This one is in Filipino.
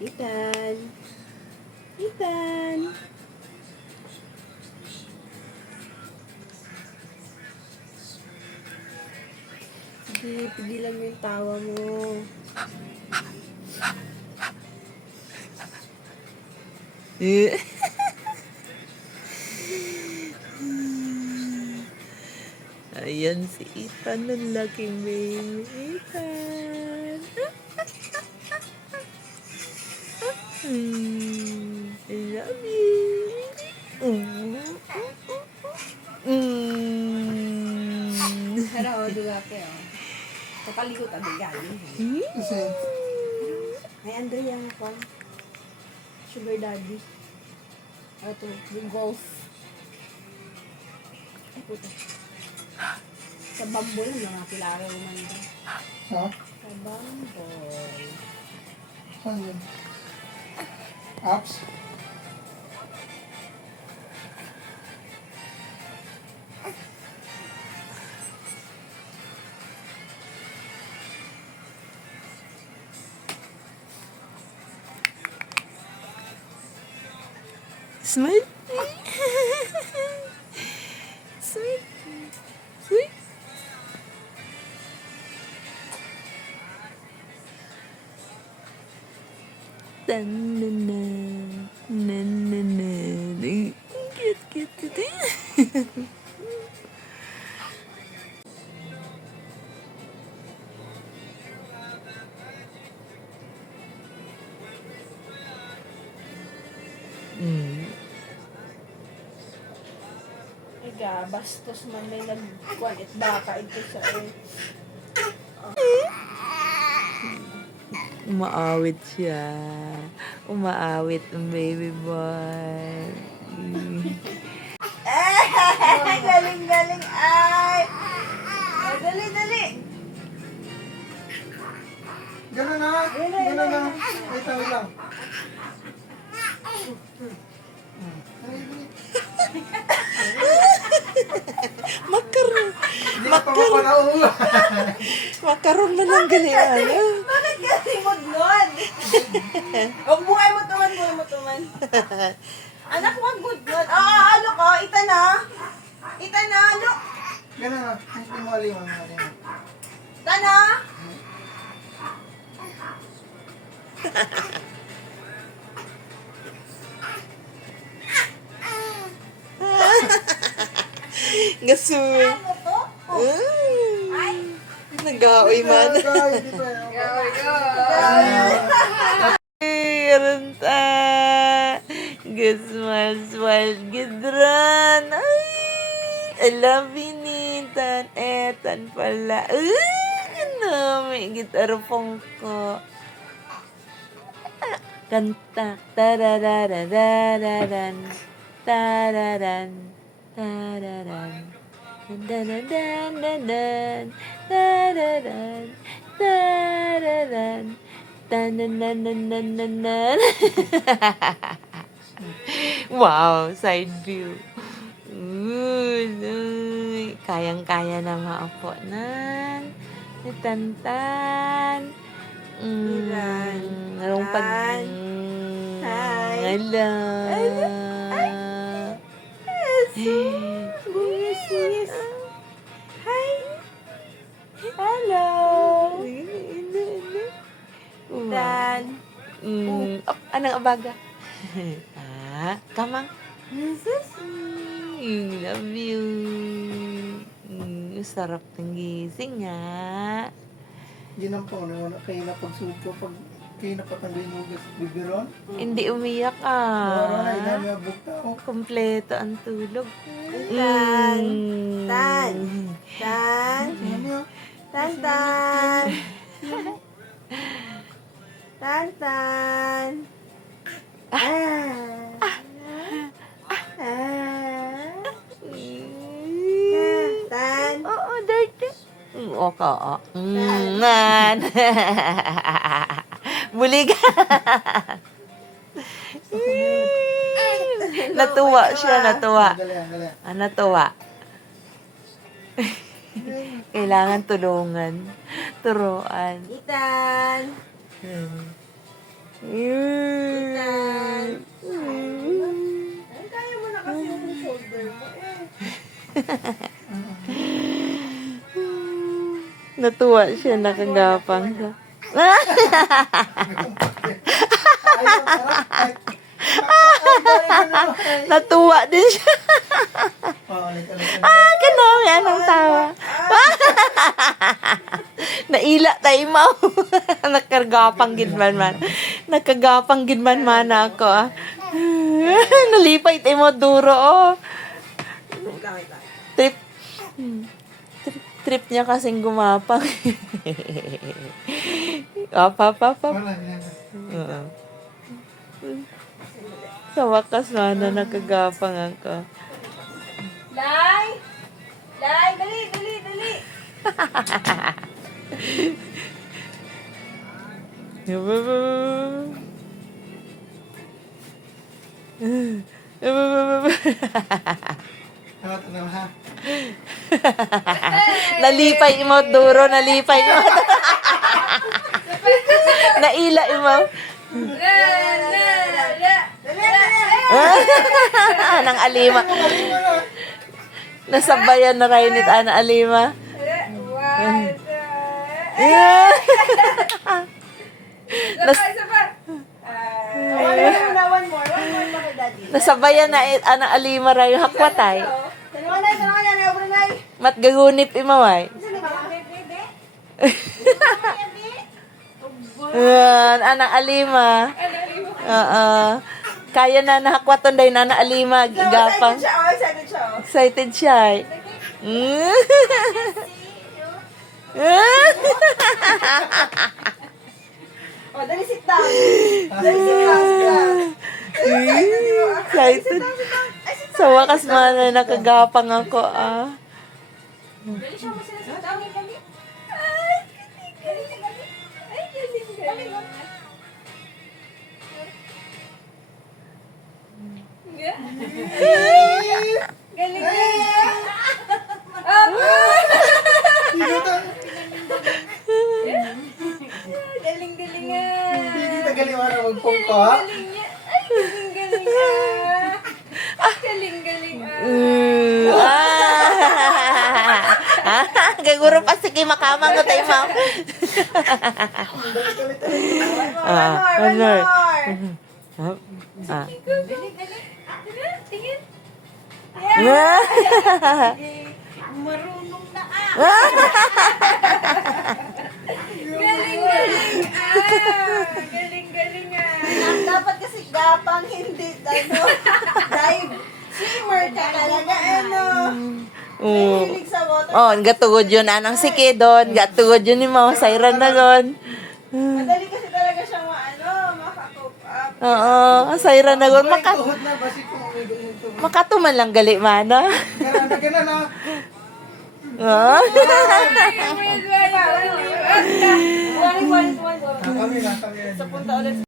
Ethan. Ethan. Sige, pigilan mo yung tawa mo. Ayan si Ethan, ang laking baby. Ethan. I love you. Pero, duga kayo. Kapalikot ang galing. Ay, Andre yung kwan. Sugar daddy. Ito, yung golf. Ay, puta. Sa bambol, mga kilala mo man ba? Ha? Sa bambol. Saan yun? Apps? Smile. Sweet. Sweet. Tanana. Nanana. Cute, cute, cute. Iga, bastos man may nagkuhan it baka ito sa Umaawit siya. Umaawit ang baby boy. galing, galing, ay! Ay, dali, dali! Gano'n na! Gano'n na! Wait lang. Makaroon. Hindi ka pa mapanaula. Makaroon na lang ganyan. Bakit kasi mudlon? Huwag buhay mo tuman, buhay mo tuman. Anak mo ang good good. Ano ko? Ita na. Ita na, look. Gano'n na. Hindi mo aliwan natin. Ita na. Gasoy. Ano to? Ay. Nag-aoy man. Renta. Gasmal-smal gidran. Ay. I love you, Nathan. Etan pala. Ano, may gitar ko. Kanta. Tararararararan. Tararan. Tararan. Dan-dan-dan-dan-dan. Tararan. Tararan. Tan-nan-nan-nan-nan-nan. Wow, side view. Uy, kayang-kaya na maapo nan. Tantan. Ilan? Anong pag... Tan. Hi. Hello. Yes, yes. Hi. Hello. Dan. Anong abaga? Kamang. Love you. Sarap ng gising nga. Ginampaw na wala kayo na pagsuko pag kayo na patanggalin mo bibiron. Hindi umiyak Wala na ah. inamabog tao. Kompleto ang tulog. Tan. Tan. Tan. Ano? Tan, tan. Tan, tan. Tan. Oo, dada. Oka. Ngan. Bulig. Natuwa siya, natuwa. Dali. Natuwa. Kailangan tulungan. Turuan. Ethan. Mm. Ay, kaya mo na kasi yung shoulder mo eh. Natuwa siya, nakagapang siya. Ayaw, sarap. Ay, Natuwa din siya. Kanami, anong tawa? Naila tayo mo. Nakagapang gidman man. Nakagapang gidman man ako. Nalipay tayo mo duro, oh. Trip. Trip niya kasing gumapang. Apa. Wala yan. Sa wakas na nakagapang ako. Lai! Lai, dali! Ano ito naman ha? Nalipay mo duro, nalipay mo. Naila mo. Nang alima. Nasabayan na rin it ana alima. One more pa kay daddy. Nasabayan na it ana alima rin hakwatay. Dalawa na, obra na. Mat gagunit imaway. Ana alima. Kaya na nahakwaton day na alima gapang. Excited siya. Excited siya. Mm. Oh, dali sit down. Sit down. Excited. Sa wakas man na nakagapang ako, ah. Dali siya mo sila sit down. Dali. Galing. Galing nga. Hindi tagaling mo na magpungko. Galing Gaguro pa sige makamang ko tayo, ma'am. One more. Tingin. Marunong na Galing. Dapat kasi gapang, hindi, dive. Swimmer ka talaga, Mahilig sa water. Oh, gatugod yun, anang sike doon. Gatugod yun ni Mama Sayran na doon. Madali kasi talaga siyang makakope up. Oo, Sayran na doon. Tuhod na, basi kung umigo yung tuhod. Makatuman lang gali, mana. Ganun na. Oh. One. Kami na. Sa punta ulit.